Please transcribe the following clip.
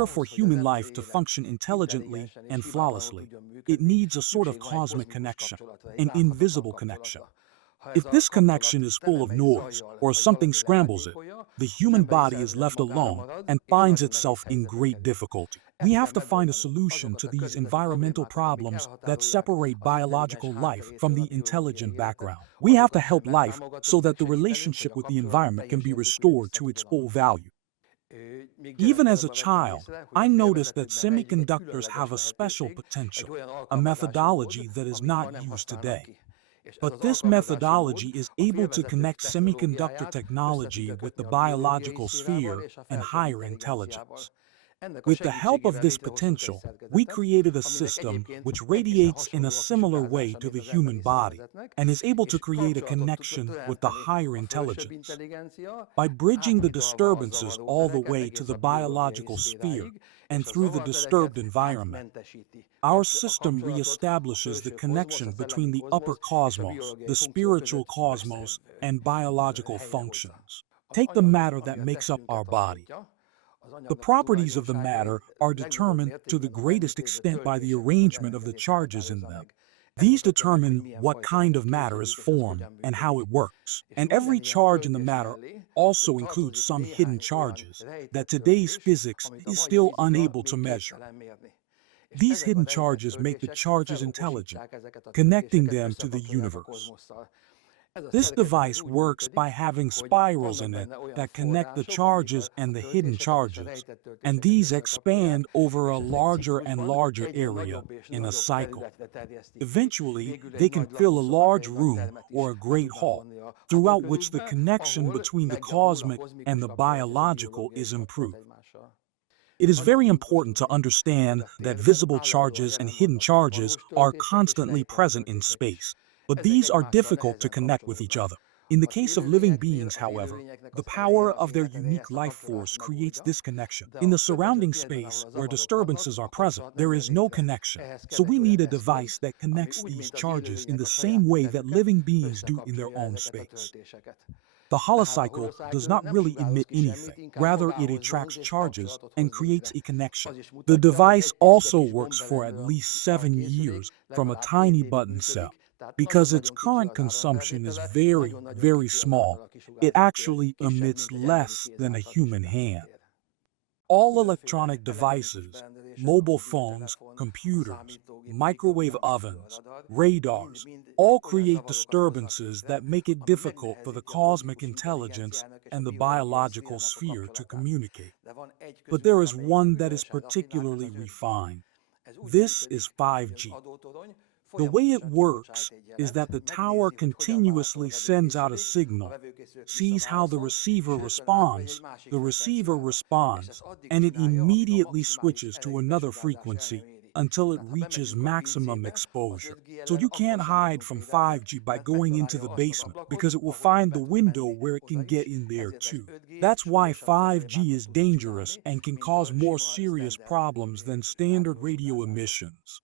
order for human life to function intelligently and flawlessly, it needs a sort of cosmic connection, an invisible connection. If this connection is full of noise or something scrambles it, the human body is left alone and finds itself in great difficulty. We have to find a solution to these environmental problems that separate biological life from the intelligent background. We have to help life so that the relationship with the environment can be restored to its full value. Even as a child, I noticed that semiconductors have a special potential, a methodology that is not used today. But this methodology is able to connect semiconductor technology with the biological sphere and higher intelligence. With the help of this potential, we created a system which radiates in a similar way to the human body and is able to create a connection with the higher intelligence. By bridging the disturbances all the way to the biological sphere and through the disturbed environment, our system reestablishes the connection between the upper cosmos, the spiritual cosmos, and biological functions. Take the matter that makes up our body. The properties of the matter are determined to the greatest extent by the arrangement of the charges in them. These determine what kind of matter is formed and how it works. And every charge in the matter also includes some hidden charges that today's physics is still unable to measure. These hidden charges make the charges intelligent, connecting them to the universe. This device works by having spirals in it that connect the charges and the hidden charges, and these expand over a larger and larger area in a cycle. Eventually, they can fill a large room or a great hall, throughout which the connection between the cosmic and the biological is improved. It is very important to understand that visible charges and hidden charges are constantly present in space, but these are difficult to connect with each other. In the case of living beings, however, the power of their unique life force creates this connection. In the surrounding space, where disturbances are present, there is no connection. So we need a device that connects these charges in the same way that living beings do in their own space. The holocycle does not really emit anything. Rather, it attracts charges and creates a connection. The device also works for at least 7 years from a tiny button cell. Because its current consumption is very, very small, it actually emits less than a human hand. All electronic devices, mobile phones, computers, microwave ovens, radars, all create disturbances that make it difficult for the cosmic intelligence and the biological sphere to communicate. But there is one that is particularly refined. This is 5G. The way it works is that the tower continuously sends out a signal, sees how the receiver responds, and it immediately switches to another frequency until it reaches maximum exposure. So you can't hide from 5G by going into the basement because it will find the window where it can get in there too. That's why 5G is dangerous and can cause more serious problems than standard radio emissions.